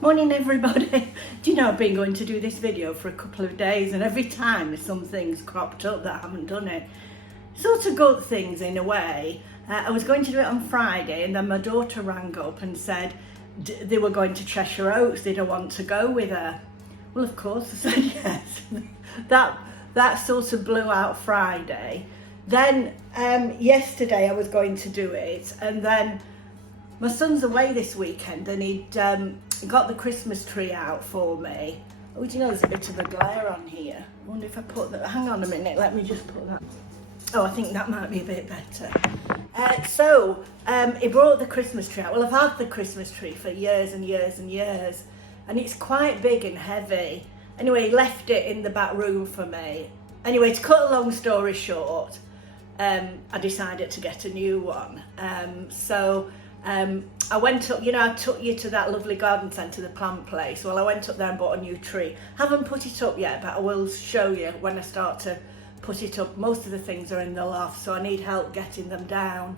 Morning everybody. Do you know I've been going to do this video for a couple of days and every time there's some things cropped up that I haven't done it. Sort of good things in a way. I was going to do it on Friday and then my daughter rang up and said they were going to Cheshire Oaks, did I want to go with her? Well, of course I said yes. that sort of blew out Friday. Then yesterday I was going to do it, and then my son's away this weekend and he'd got the Christmas tree out for me. Oh, do you know there's a bit of a glare on here? I wonder if I put that, hang on a minute, let me just put that. Oh, I think that might be a bit better. He brought the Christmas tree out. Well, I've had the Christmas tree for years and years and years, and it's quite big and heavy. Anyway, he left it in the back room for me. Anyway, to cut a long story short, I decided to get a new one. I went up, you know, I took you to that lovely garden centre, the plant place. Well, I went up there and bought a new tree. Haven't put it up yet, but I will show you when I start to put it up. Most of the things are in the loft, so I need help getting them down.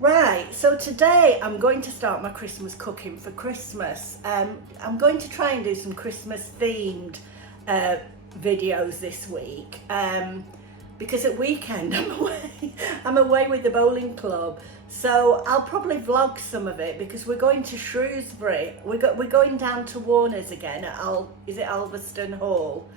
Right, so today I'm going to start my Christmas cooking for Christmas. I'm going to try and do some Christmas themed videos this week. Because at weekend I'm away with the bowling club, so I'll probably vlog some of it because we're going to Shrewsbury. We're going down to Warner's again at Alveston Hall,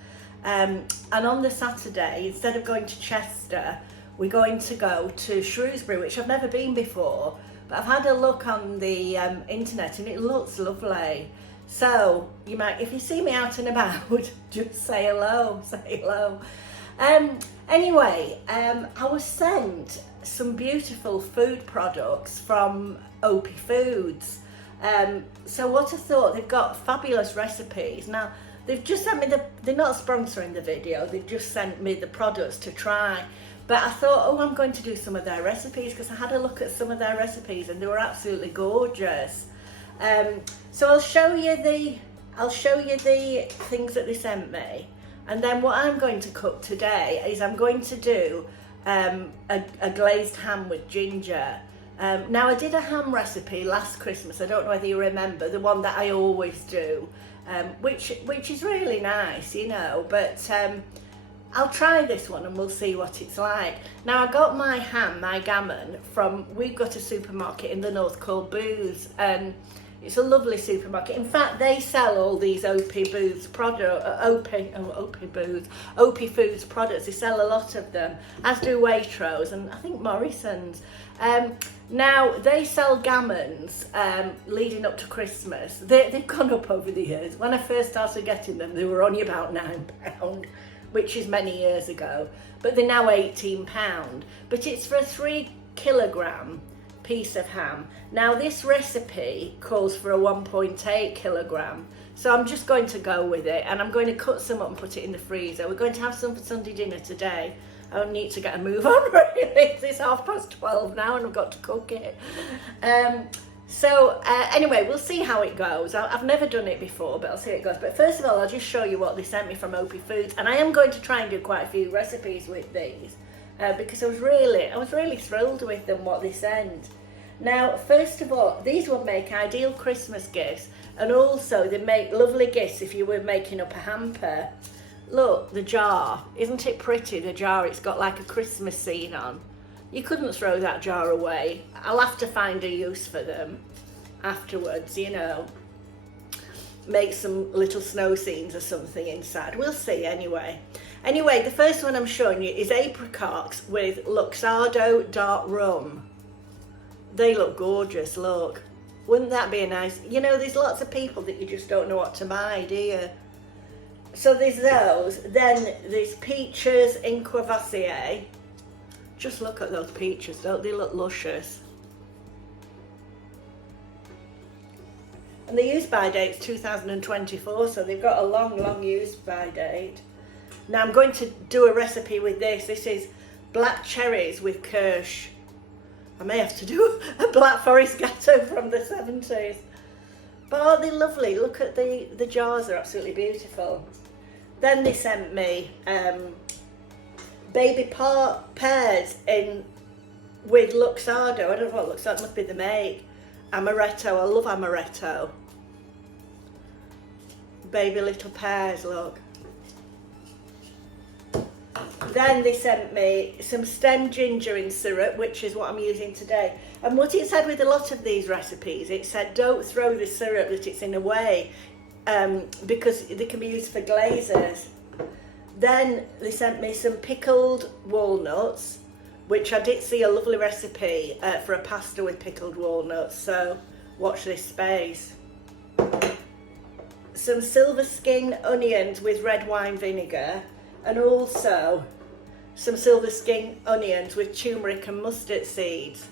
and on the Saturday, instead of going to Chester, we're going to go to Shrewsbury, which I've never been before, but I've had a look on the internet and it looks lovely. So you might, if you see me out and about, just say hello. Anyway, I was sent some beautiful food products from Opie Foods. So what I thought, they've got fabulous recipes. Now, they've just sent me they're not sponsoring the video, they've just sent me the products to try. But I thought, oh, I'm going to do some of their recipes because I had a look at some of their recipes and they were absolutely gorgeous. So I'll show you the things that they sent me. And then what I'm going to cook today is I'm going to do a glazed ham with ginger. Now I did a ham recipe last Christmas, I don't know whether you remember, the one that I always do, which is really nice, you know, but I'll try this one and we'll see what it's like. Now I got my ham, my gammon, we've got a supermarket in the north called Booths, and it's a lovely supermarket. In fact, they sell all these Opie Foods products. They sell a lot of them, as do Waitrose and I think Morrison's. Now they sell gammons leading up to Christmas. They've gone up over the years. When I first started getting them, they were only about £9, which is many years ago. But they're now £18. But it's for a 3-kilogram piece of ham. Now this recipe calls for a 1.8 kilogram, so I'm just going to go with it, and I'm going to cut some up and put it in the freezer. We're going to have some for Sunday dinner today. I need to get a move on really. It's 12:30 now and I've got to cook it. Anyway, we'll see how it goes. I've never done it before, but I'll see how it goes. But first of all, I'll just show you what they sent me from Opie Foods, and I am going to try and do quite a few recipes with these. Because I was really thrilled with them, what they sent. Now, first of all, these would make ideal Christmas gifts, and also they make lovely gifts if you were making up a hamper. Look, the jar, isn't it pretty, the jar? It's got like a Christmas scene on. You couldn't throw that jar away. I'll have to find a use for them afterwards, you know. Make some little snow scenes or something inside. We'll see anyway. Anyway, the first one I'm showing you is apricots with Luxardo dark rum. They look gorgeous, look. Wouldn't that be a nice... You know, there's lots of people that you just don't know what to buy, do you? So there's those. Then there's peaches in Courvoisier. Just look at those peaches, don't they look luscious? And the use-by date's 2024, so they've got a long use-by date. Now I'm going to do a recipe with this. This is black cherries with kirsch. I may have to do a Black Forest Gatto from the 70s. But aren't they lovely? Look at the jars, are absolutely beautiful. Then they sent me baby pears with Luxardo. I don't know what Luxardo, must be the make. Amaretto, I love amaretto. baby little pears, look. Then they sent me some stem ginger in syrup, which is what I'm using today. And what it said with a lot of these recipes, it said don't throw the syrup that it's in away, because they can be used for glazes. Then they sent me some pickled walnuts, which I did see a lovely recipe for a pasta with pickled walnuts, so watch this space. Some silver skin onions with red wine vinegar, and also some silver skin onions with turmeric and mustard seeds.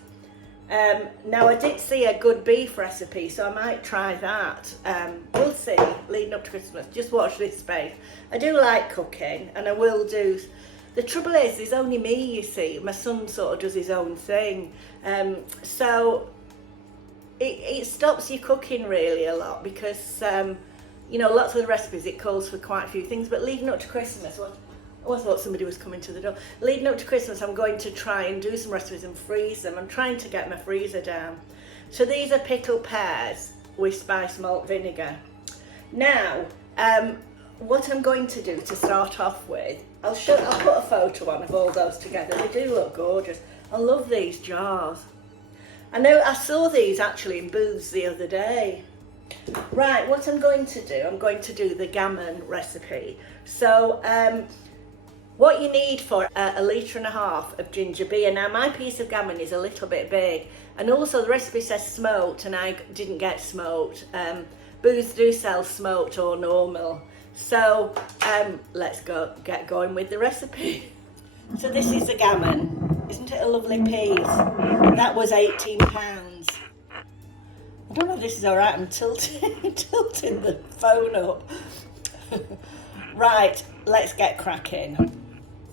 Now I did see a good beef recipe, so I might try that. We'll see, leading up to Christmas. Just watch this space. I do like cooking, and I will do. The trouble is, there's only me, you see. My son sort of does his own thing. So it stops you cooking really a lot, because you know, lots of the recipes, it calls for quite a few things. But leading up to Christmas, I thought somebody was coming to the door. Leading up to Christmas, I'm going to try and do some recipes and freeze them. I'm trying to get my freezer down. So these are pickled pears with spice malt vinegar. Now, what I'm going to do to start off with, I'll put a photo on of all those together. They do look gorgeous. I love these jars. I know I saw these actually in booths the other day. Right, what I'm going to do the gammon recipe. So, what you need for a litre and a half of ginger beer. Now my piece of gammon is a little bit big, and also the recipe says smoked, and I didn't get smoked. Booths do sell smoked or normal. So let's get going with the recipe. So this is the gammon. Isn't it a lovely piece? That was £18. I don't know if this is all right. I'm tilting the phone up. Right, let's get cracking.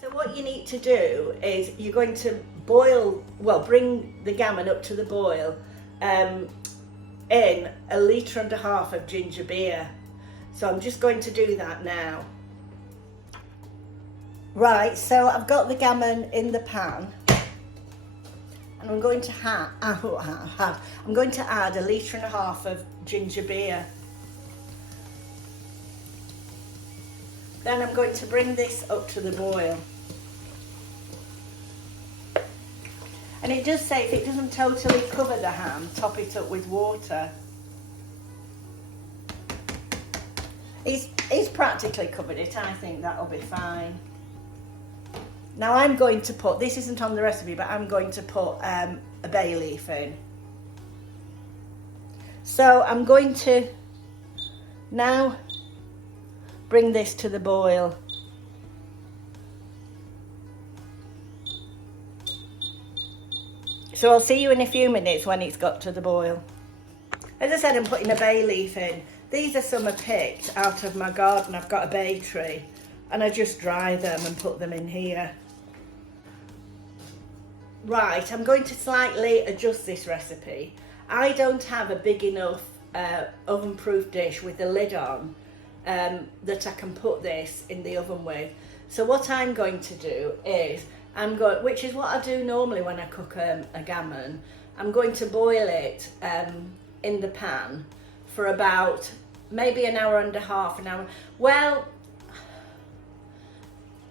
So what you need to do is you're going to bring the gammon up to the boil in a litre and a half of ginger beer. So I'm just going to do that now. Right, so I've got the gammon in the pan, and I'm going to add a litre and a half of ginger beer. Then I'm going to bring this up to the boil. And it does say if it doesn't totally cover the ham, top it up with water. It's practically covered it. I think that'll be fine. Now I'm going to put, this isn't on the recipe, but I'm going to put a bay leaf in. So I'm going to now bring this to the boil. So I'll see you in a few minutes when it's got to the boil. As I said, I'm putting a bay leaf in. These are some I picked out of my garden. I've got a bay tree, and I just dry them and put them in here. Right, I'm going to slightly adjust this recipe. I don't have a big enough oven-proof dish with the lid on that I can put this in the oven with. So what I'm going to do is, which is what I do normally when I cook a gammon, I'm going to boil it in the pan for about maybe an hour and a half, well,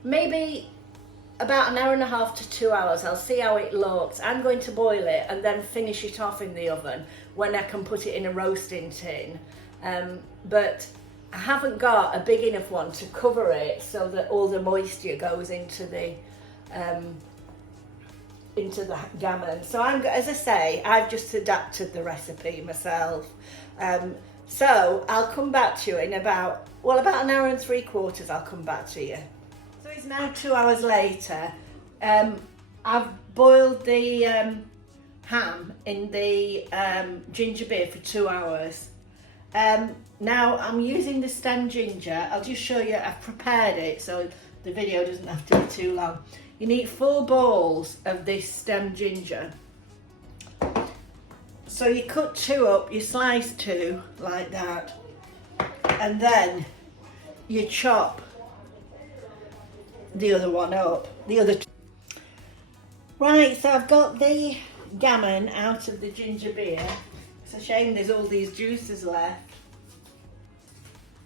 maybe about an hour and a half to 2 hours. I'll see how it looks. I'm going to boil it and then finish it off in the oven when I can put it in a roasting tin. But I haven't got a big enough one to cover it so that all the moisture goes into the gammon. So as I say, I've just adapted the recipe myself. So I'll come back to you in about an hour and 3/4. I'll come back to you. So it's now 2 hours later. I've boiled the ham in the ginger beer for 2 hours. Now I'm using the stem ginger. I'll just show you, I've prepared it so the video doesn't have to be too long. You need 4 balls of this stem ginger. So you cut 2 up, you slice 2 like that, and then you chop the other one up, the other 2. Right, so I've got the gammon out of the ginger beer. It's a shame there's all these juices left.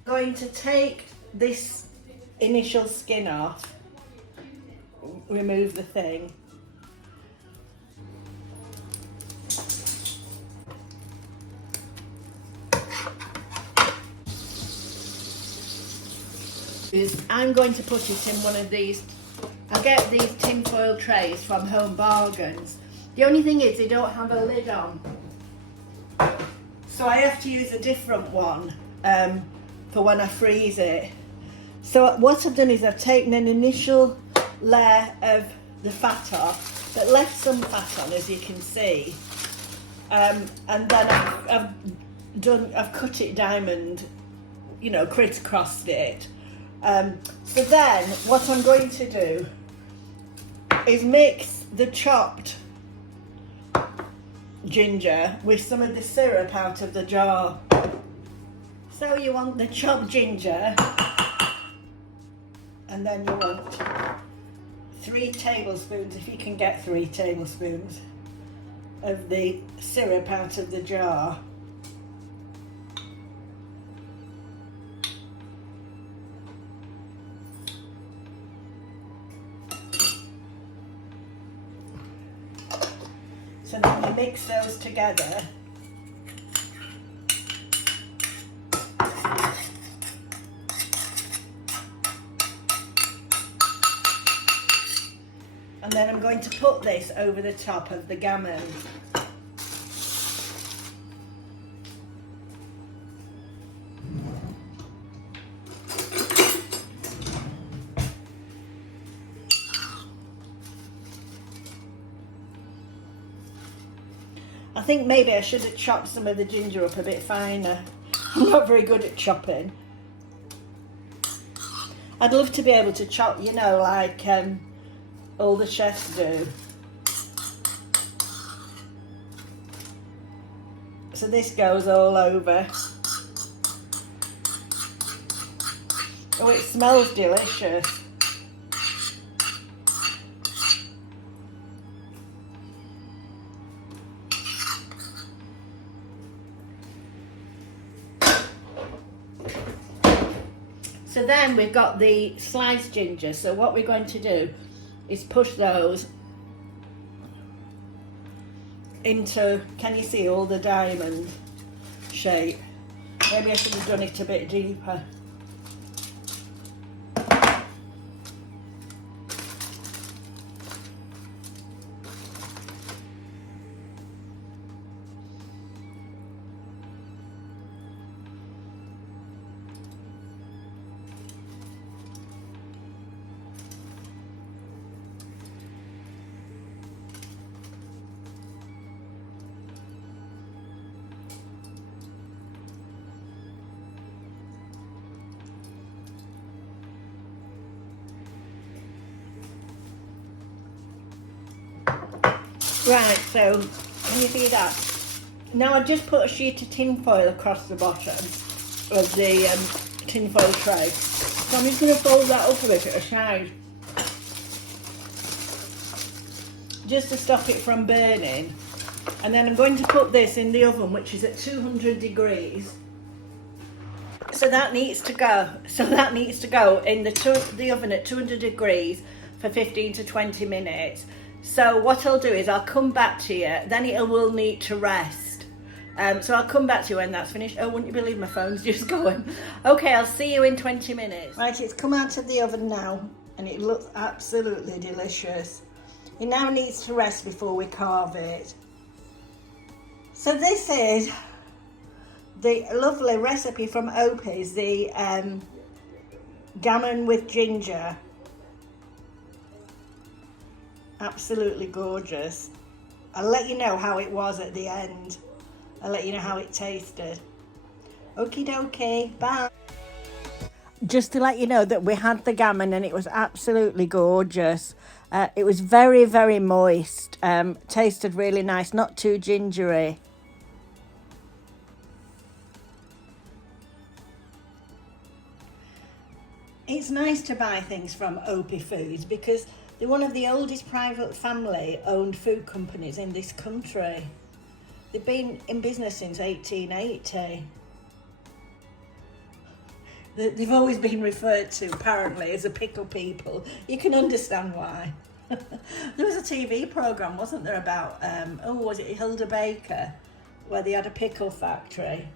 Going to take this initial skin off, remove the thing. I'm going to put it in one of these. I get these tinfoil trays from Home Bargains. The only thing is they don't have a lid on, so I have to use a different one for when I freeze it. So what I've done is I've taken an initial layer of the fat off, but left some fat on, as you can see, and then I've cut it diamond, you know, crisscrossed it. So then what I'm going to do is mix the chopped ginger with some of the syrup out of the jar. So you want the chopped ginger, and then you want 3 tablespoons, if you can get 3 tablespoons of the syrup out of the jar. So then you mix those together. And then I'm going to put this over the top of the gammon. I think maybe I should have chopped some of the ginger up a bit finer. I'm not very good at chopping. I'd love to be able to chop, you know, like all the chefs do. So this goes all over. Oh, it smells delicious. So then we've got the sliced ginger. So what we're going to do is push those into, can you see all the diamond shape? Maybe I should have done it a bit deeper. Right, so can you see that? Now I've just put a sheet of tin foil across the bottom of the tin foil tray. So I'm just going to fold that up a bit at a side, just to stop it from burning. And then I'm going to put this in the oven, which is at 200 degrees. So that needs to go in the oven at 200 degrees for 15 to 20 minutes. So what I'll do is I'll come back to you, then it will need to rest. So I'll come back to you when that's finished. Oh, wouldn't you believe my phone's just going. Okay, I'll see you in 20 minutes. Right, it's come out of the oven now, and it looks absolutely delicious. It now needs to rest before we carve it. So this is the lovely recipe from Opies, the gammon with ginger. Absolutely gorgeous. I'll let you know how it was at the end. I'll let you know how it tasted. Okie dokie, bye. Just to let you know that we had the gammon and it was absolutely gorgeous. It was very, very moist. Tasted really nice, not too gingery. It's nice to buy things from Opie Foods because they're one of the oldest private family-owned food companies in this country. They've been in business since 1880. They've always been referred to, apparently, as a pickle people. You can understand why. There was a TV programme, wasn't there, about, was it Hilda Baker, where they had a pickle factory.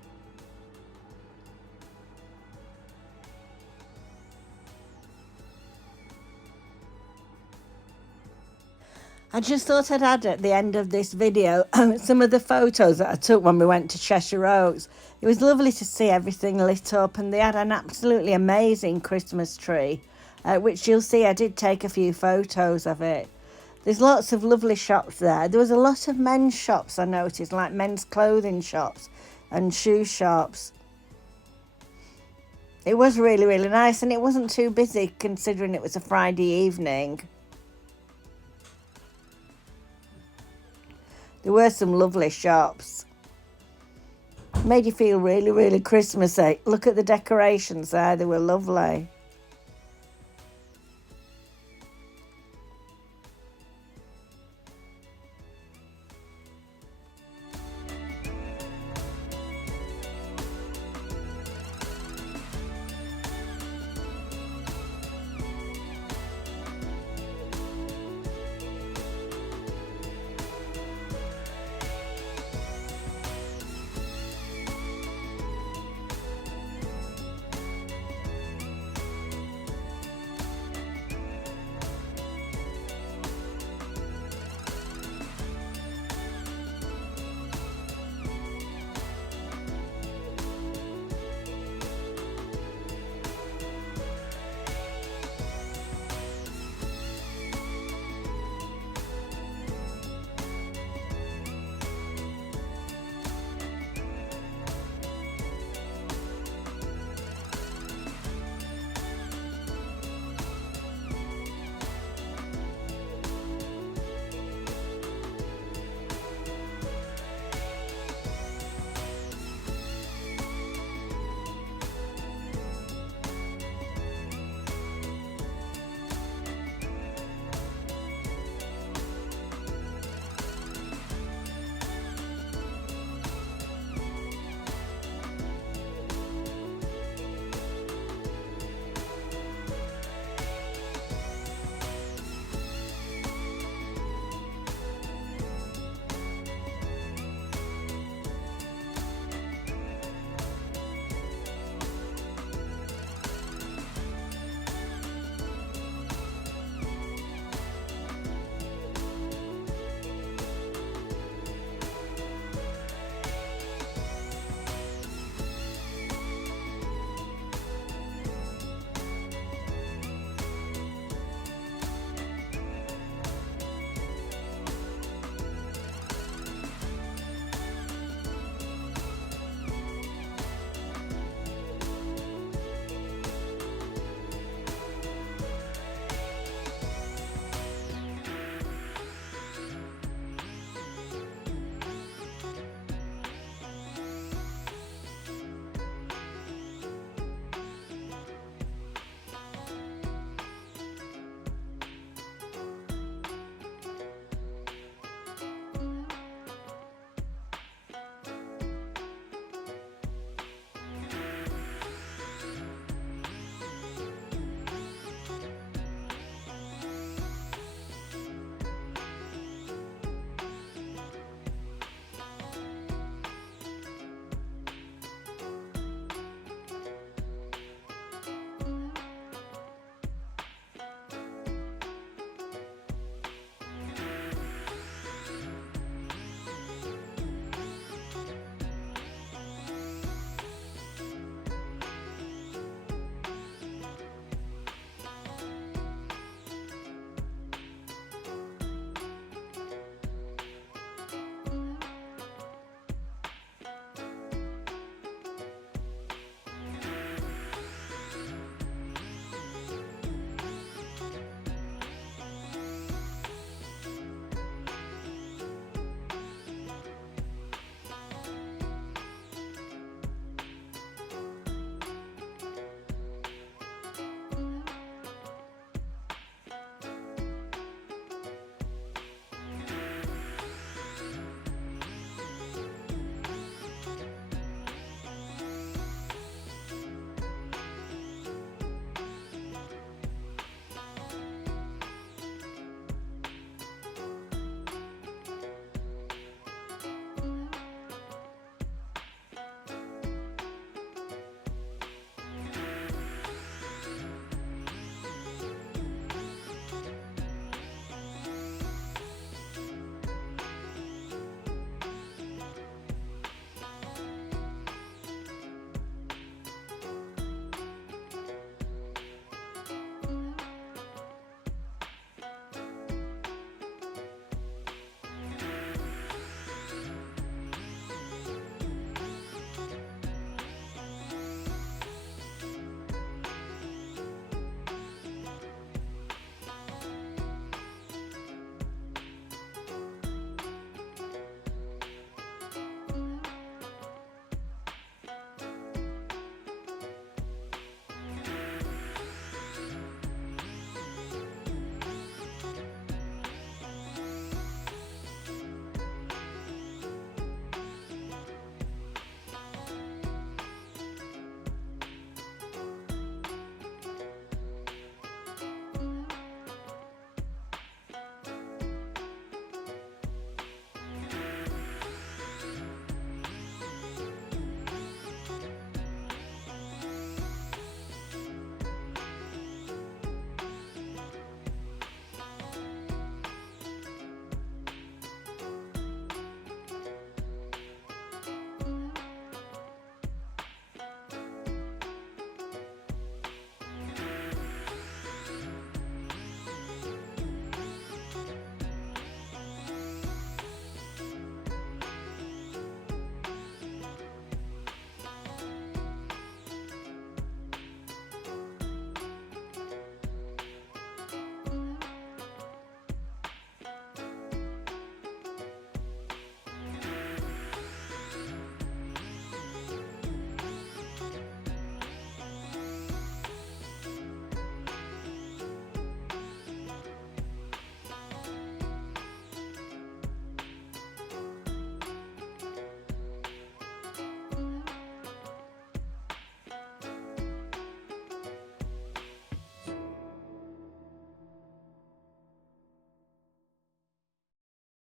I just thought I'd add at the end of this video some of the photos that I took when we went to Cheshire Oaks. It was lovely to see everything lit up, and they had an absolutely amazing Christmas tree, which you'll see I did take a few photos of it. There's lots of lovely shops there. There was a lot of men's shops I noticed, like men's clothing shops and shoe shops. It was really, really nice, and it wasn't too busy considering it was a Friday evening. There were some lovely shops. Made you feel really, really Christmassy. Look at the decorations there, they were lovely.